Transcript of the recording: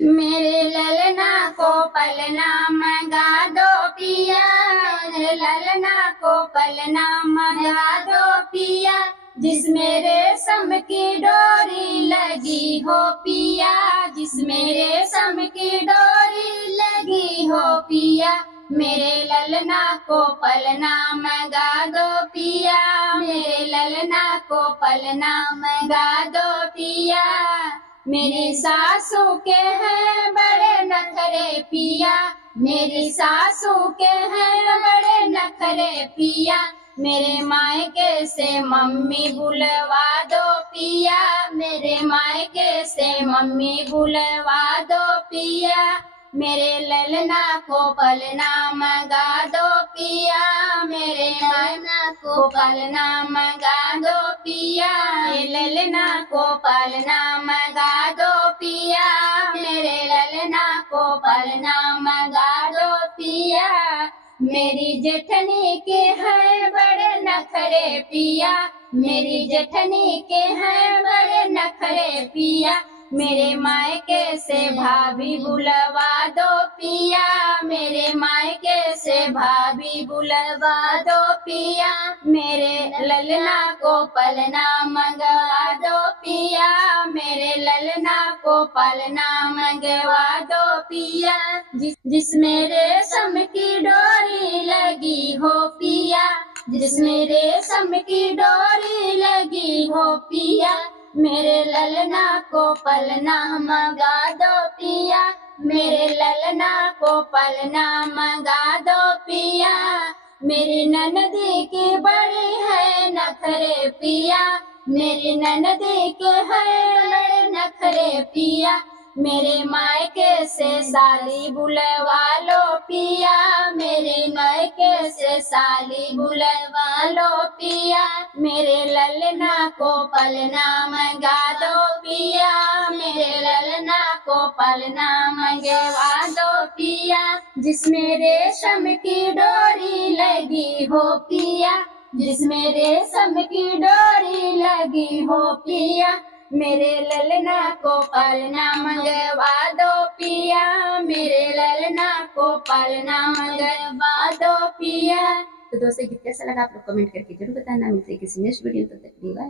मेरे ललना को पलना मंगा दो पिया, मेरे ललना को पलना मंगा दो पिया, जिसमें रेशम की डोरी लगी हो पिया, जिसमें रेशम की डोरी लगी हो पिया, मेरे ललना को पलना मंगा दो पिया, मेरे ललना को पलना मंगा दो पिया। मेरी सासू के हैं बड़े नखरे पिया, मेरी सासू के हैं बड़े नखरे पिया, मेरे मायके से मम्मी बुलवा दो पिया, मेरे मायके से मम्मी बुलवा दो पिया, मेरे ललना को पलना मंगा दो पिया, मेरे ललना को पलना मंगा दो पिया, मेरे ललना को पलना मंगा दो पिया, मेरे ललना को पलना मंगा दो पिया। मेरी जेठनी के हैं बड़े नखरे पिया, मेरी जेठनी के हैं बड़े नखरे पिया, मेरे मायके से भाभी बुलवा दो पिया, मेरे मायके से भाभी बुलवा दो पिया, मेरे ललना को पलना मंगवा दो पिया, मेरे ललना को पलना मंगवा दो पिया, जिसमें रेशम की डोरी लगी हो पिया, जिसमें रेशम की डोरी लगी हो पिया, मेरे ललना को पलना मंगा दो पिया, मेरे ललना को पलना मंगा दो पिया। मेरी ननदी की बड़ी है नखरे पिया, मेरी ननदी के है बड़े नखरे पिया, मेरे मायके से साली बुलवा लो पिया, मेरे मायके से साली बुलवा लो पिया, मेरे ललना को पलना मंगा दो पिया, मेरे ललना को पलना मंगवा दो पिया, जिसमें रेशम की डोरी लगी हो पिया, जिसमें रेशम की डोरी लगी हो पिया, मेरे ललना को पलना मंगवा दो पिया, मेरे ललना को पलना मंगवा दो पिया। तो दोस्तों गीत कैसा लगा आप लोग कमेंट करके जरूर बताना। मिलते हैं किसी नेक्स्ट वीडियो में, तब तक के लिए बाय।